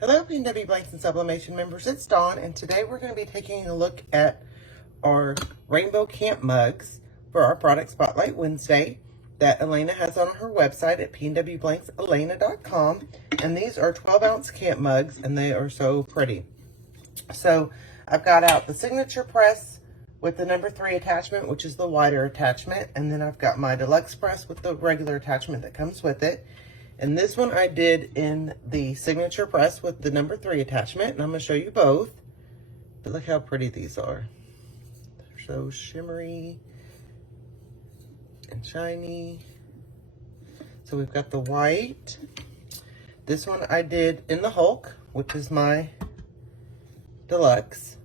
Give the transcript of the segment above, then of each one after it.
Hello, PNW Blanks and Sublimation members. It's Dawn, and today we're going to be taking a look at our rainbow camp mugs for our product Spotlight Wednesday that Elena has on her website at pnwblankselena.com. And these are 12-ounce camp mugs, and they are so pretty. So I've got out the signature press with the number 3 attachment, which is the wider attachment, and then I've got my deluxe press with the regular attachment that comes with it. And this one I did in the signature press with the number 3 attachment, and I'm going to show you both. But look how pretty these are. They're so shimmery and shiny. So we've got the white. This one I did in the Hulk, which is my deluxe.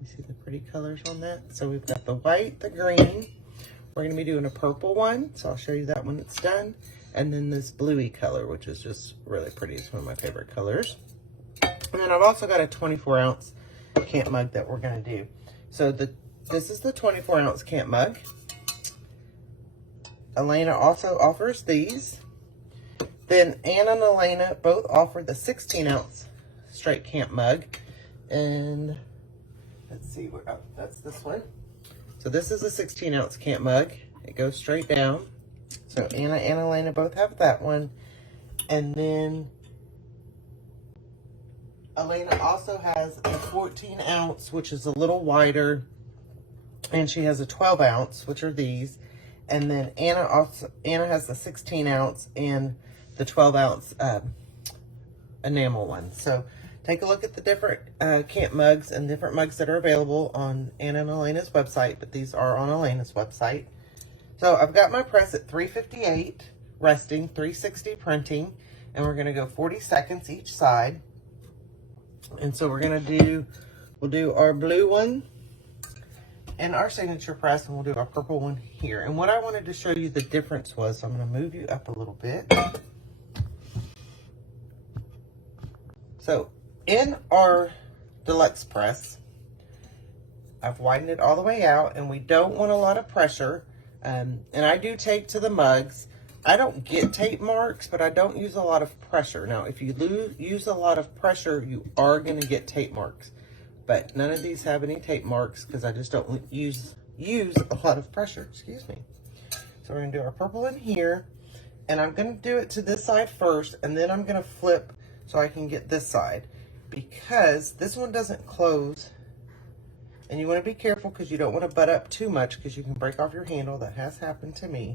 You see the pretty colors on that? So we've got the white, the green. We're going to be doing a purple one, so I'll show you that when it's done. And then this bluey color, which is just really pretty. It's one of my favorite colors. And then I've also got a 24-ounce camp mug that we're going to do. So this is the 24-ounce camp mug. Elena also offers these. Then Anna and Elena both offer the 16-ounce straight camp mug. And let's see, that's this one. So this is a 16-ounce camp mug. It goes straight down. So Anna and Elena both have that one. And then Elena also has a 14-ounce, which is a little wider. And she has a 12-ounce, which are these. And then Anna has the 16-ounce and the 12-ounce enamel one. So take a look at the different camp mugs and different mugs that are available on Anna and Elena's website, but these are on Elena's website. So I've got my press at 358 resting, 360 printing, and we're going to go 40 seconds each side. And so we'll do our blue one and our signature press, and we'll do our purple one here. And what I wanted to show you the difference was, so I'm going to move you up a little bit. So in our deluxe press, I've widened it all the way out, and we don't want a lot of pressure. And I do tape to the mugs. I don't get tape marks, but I don't use a lot of pressure. Now, if you use a lot of pressure, you are going to get tape marks. But none of these have any tape marks because I just don't use a lot of pressure. Excuse me. So we're going to do our purple in here, and I'm going to do it to this side first, and then I'm going to flip so I can get this side, because this one doesn't close, and you want to be careful because you don't want to butt up too much because you can break off your handle. That has happened to me.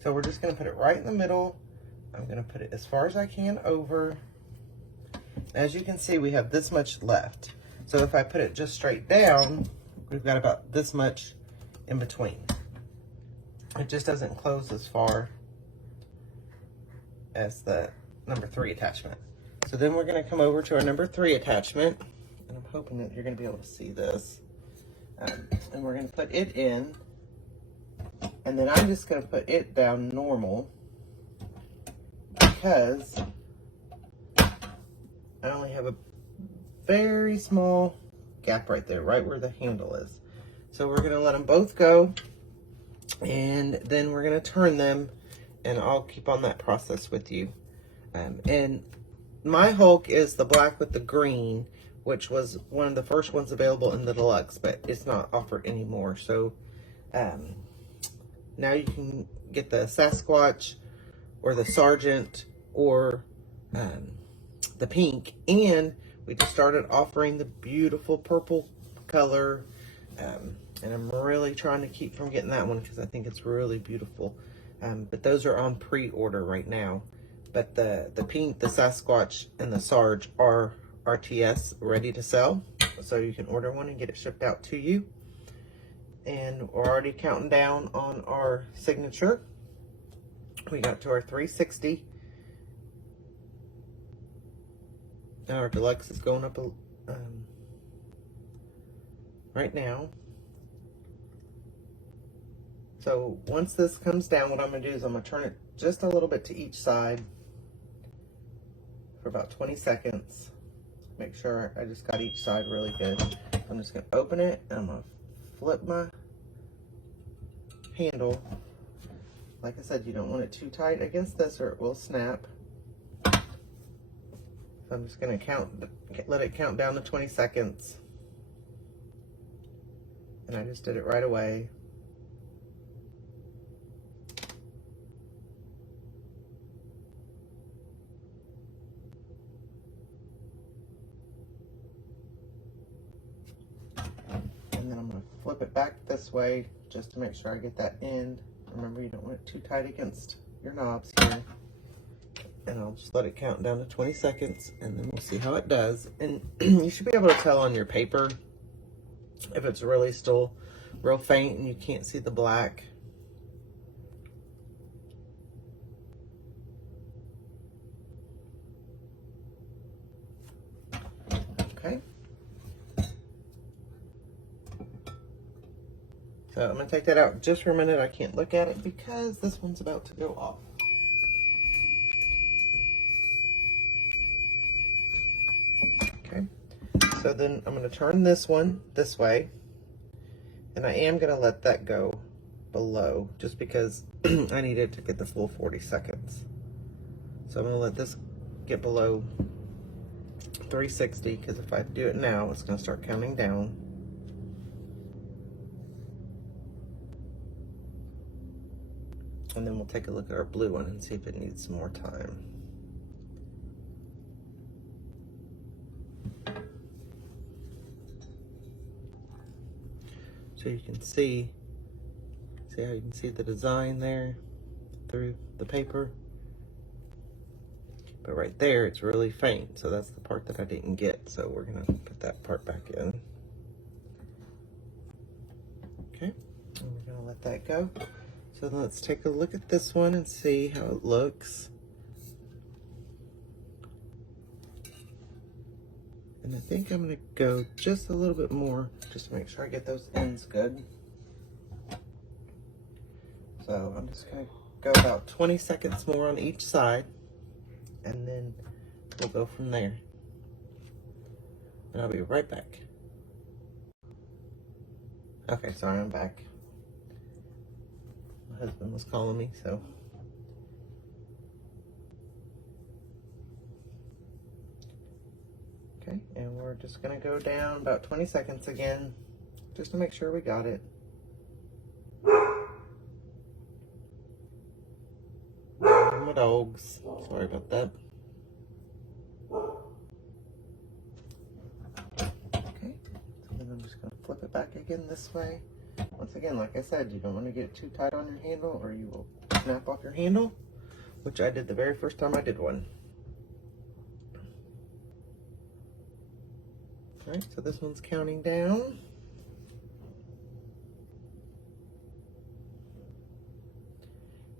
So we're just going to put it right in the middle. I'm going to put it as far as I can over. As you can see, we have this much left. So if I put it just straight down, we've got about this much in between. It just doesn't close as far as the number 3 attachment. So then we're going to come over to our number 3 attachment, and I'm hoping that you're going to be able to see this. And we're going to put it in, and then I'm just going to put it down normal because I only have a very small gap right there, right where the handle is. So we're going to let them both go, and then we're going to turn them, and I'll keep on that process with you. And my Hulk is the black with the green, which was one of the first ones available in the deluxe, but it's not offered anymore. So now you can get the Sasquatch or the Sergeant or the pink, and we just started offering the beautiful purple color, and I'm really trying to keep from getting that one because I think it's really beautiful. But those are on pre-order right now. But the pink, the Sasquatch, and the Sarge are RTS ready to sell. So you can order one and get it shipped out to you. And we're already counting down on our signature. We got to our 360. And our deluxe is going up right now. So once this comes down, what I'm going to do is I'm going to turn it just a little bit to each side for about 20 seconds. Make sure I just got each side really good. I'm just going to open it, and I'm going to flip my handle like I said, you don't want it too tight against this or it will snap. So I'm just going to let it count down to 20 seconds. And I just did it right away. And then I'm going to flip it back this way just to make sure I get that end. Remember, you don't want it too tight against your knobs here. And I'll just let it count down to 20 seconds and then we'll see how it does. And you should be able to tell on your paper if it's really still real faint and you can't see the black. Okay. So I'm going to take that out just for a minute. I can't look at it because this one's about to go off. Okay. So then I'm going to turn this one this way. And I am going to let that go below just because I need it to get the full 40 seconds. So I'm going to let this get below 360 because if I do it now, it's going to start counting down. And then we'll take a look at our blue one and see if it needs some more time. So you can see how you can see the design there through the paper. But right there, it's really faint. So that's the part that I didn't get. So we're gonna put that part back in. Okay, and we're gonna let that go. So let's take a look at this one and see how it looks. And I think I'm gonna go just a little bit more just to make sure I get those ends good. So I'm just gonna go about 20 seconds more on each side and then we'll go from there. And I'll be right back. Okay, sorry, I'm back. My husband was calling me, so. Okay, and we're just gonna go down about 20 seconds again, just to make sure we got it. My dogs, sorry about that. Okay, so then I'm just gonna flip it back again this way. Once again, like I said, you don't want to get it too tight on your handle or you will snap off your handle, which I did the very first time I did one. All right, so this one's counting down.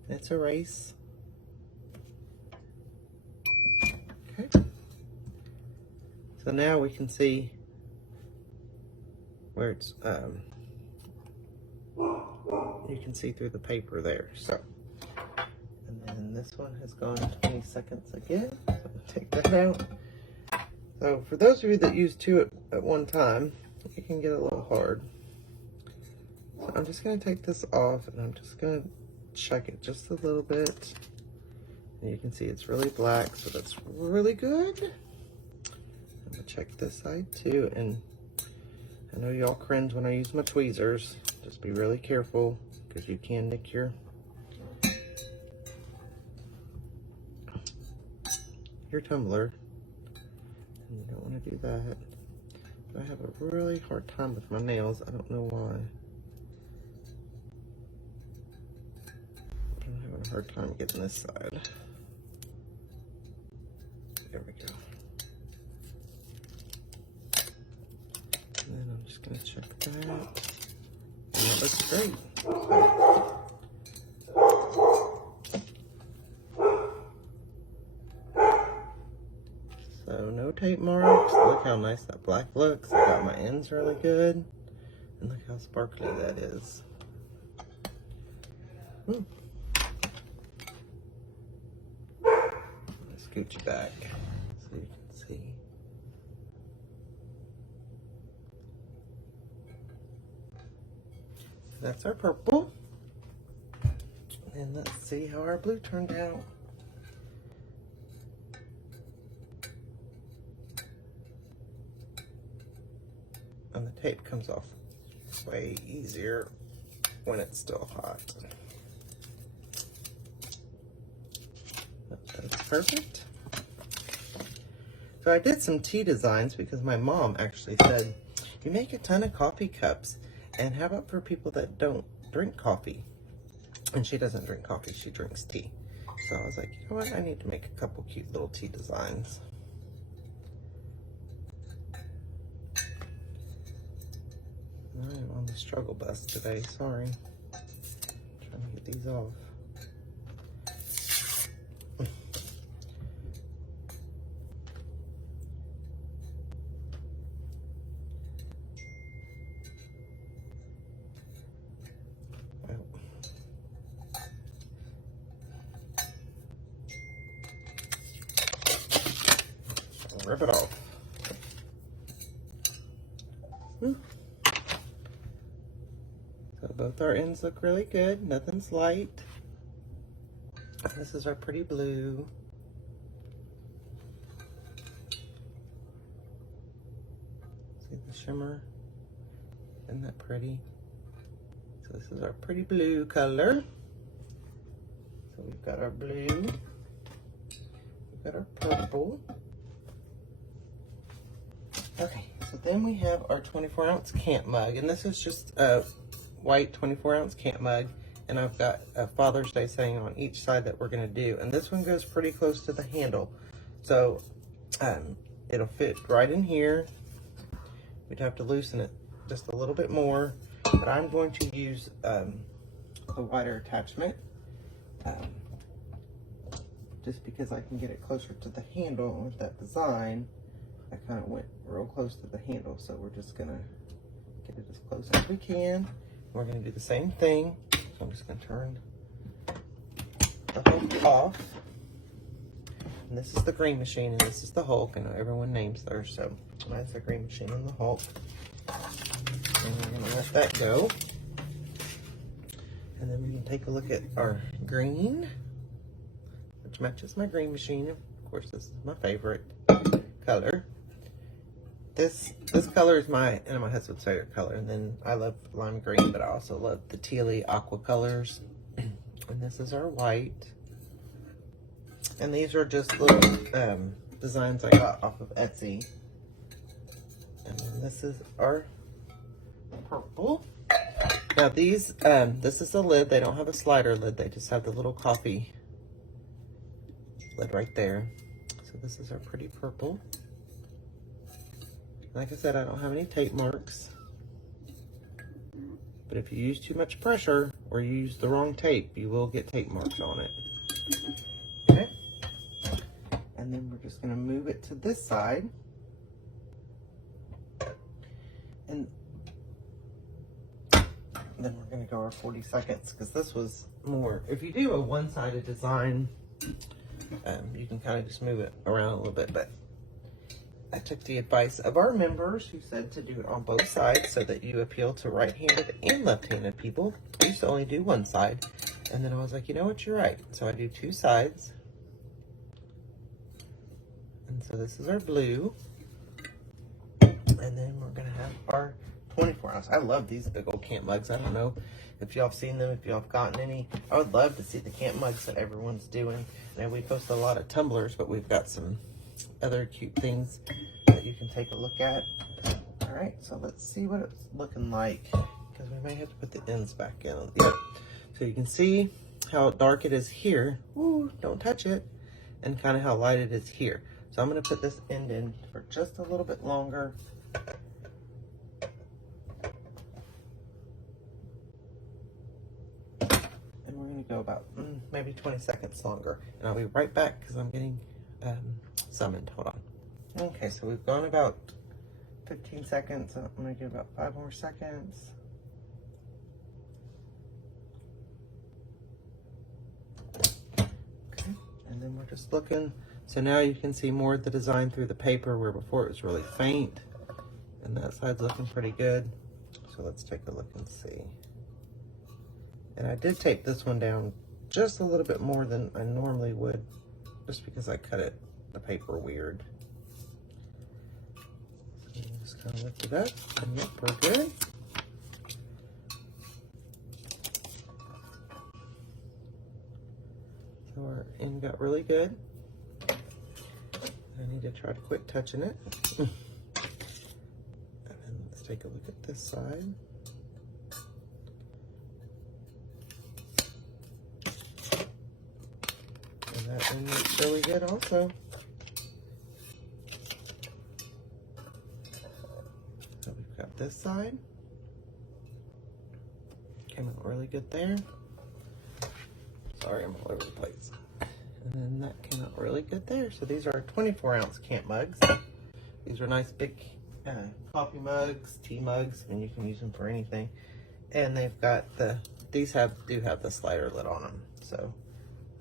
It's a race. Okay. So now we can see where it's, you can see through the paper there. So, and then this one has gone 20 seconds again. So I'm gonna take that out. So for those of you that use two at one time, it can get a little hard. So I'm just gonna take this off and I'm just gonna check it just a little bit. And you can see it's really black, so that's really good. I'm gonna check this side too. And I know y'all cringe when I use my tweezers. Just be really careful because you can nick your tumbler. And you don't want to do that. But I have a really hard time with my nails. I don't know why. I'm having a hard time getting this side. There we go. And then I'm just going to check that. And that looks great. So no tape marks. Look how nice that black looks. I got my ends really good. And look how sparkly that is. Ooh. Scoot you back so you can see. That's our purple. And let's see how our blue turned out. And the tape comes off way easier when it's still hot. That's perfect. So I did some tea designs because my mom actually said, you make a ton of coffee cups, and how about for people that don't drink coffee? And she doesn't drink coffee, she drinks tea. So I was like, you know what, I need to make a couple cute little tea designs. I'm on the struggle bus today, sorry. Trying to get these off. Rip it off. So both our ends look really good. Nothing's light. This is our pretty blue. See the shimmer? Isn't that pretty? So this is our pretty blue color. So we've got our blue. We've got our purple. Okay, so then we have our 24-ounce camp mug, and this is just a white 24-ounce camp mug, and I've got a Father's Day saying on each side that we're going to do, and this one goes pretty close to the handle, so it'll fit right in here. We'd have to loosen it just a little bit more, but I'm going to use the wider attachment, just because I can get it closer to the handle with that design. I kind of went real close to the handle, so we're just gonna get it as close as we can. We're gonna do the same thing. So I'm just gonna turn the Hulk off. And this is the green machine, and this is the Hulk. I know everyone names theirs, so mine's the green machine and the Hulk. And we're gonna let that go. And then we can take a look at our green, which matches my green machine. Of course, this is my favorite color. This color is my husband's favorite color, and then I love lime green, but I also love the tealy aqua colors. And this is our white. And these are just little designs I got off of Etsy. And then this is our purple. Now these, this is the lid. They don't have a slider lid. They just have the little coffee lid right there. So this is our pretty purple. Like I said, I don't have any tape marks. But if you use too much pressure or you use the wrong tape, you will get tape marks on it. Okay. And then we're just going to move it to this side. And then we're going to go our 40 seconds, because this was more, if you do a one-sided design, you can kind of just move it around a little bit, but I took the advice of our members who said to do it on both sides so that you appeal to right-handed and left-handed people. I used to only do one side, and then I was like, you know what, you're right. So I do two sides. And so this is our blue. And then we're gonna have our 24 ounce. I love these big old camp mugs. I don't know if y'all have seen them, if y'all have gotten any. I would love to see the camp mugs that everyone's doing. And we post a lot of tumblers, but we've got some other cute things that you can take a look at. All right, so let's see what it's looking like, because we may have to put the ends back in. Yep. So you can see how dark it is here. Ooh, don't touch it. And kind of how light it is here. So I'm going to put this end in for just a little bit longer. And we're going to go about maybe 20 seconds longer. And I'll be right back because I'm getting summoned. Hold on. Okay, so we've gone about 15 seconds. I'm going to give about 5 more seconds. Okay, and then we're just looking. So now you can see more of the design through the paper, where before it was really faint. And that side's looking pretty good. So let's take a look and see. And I did tape this one down just a little bit more than I normally would, just because I cut the paper weird. So you just kind of lift it up, and yep, we're good. So our ink got really good. I need to try to quit touching it. And then let's take a look at this side. And that one looks really good also. So we've got this side. Came out really good there. Sorry, I'm all over the place. And then that came out really good there. So these are 24-ounce camp mugs. These are nice big coffee mugs, tea mugs, and you can use them for anything. And they've got these do have the slider lid on them. So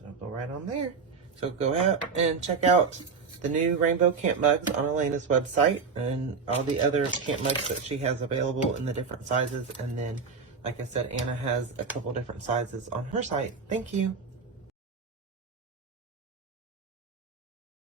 it'll go right on there. So go out and check out the new rainbow camp mugs on Elena's website and all the other camp mugs that she has available in the different sizes. And then, like I said, Anna has a couple different sizes on her site. Thank you.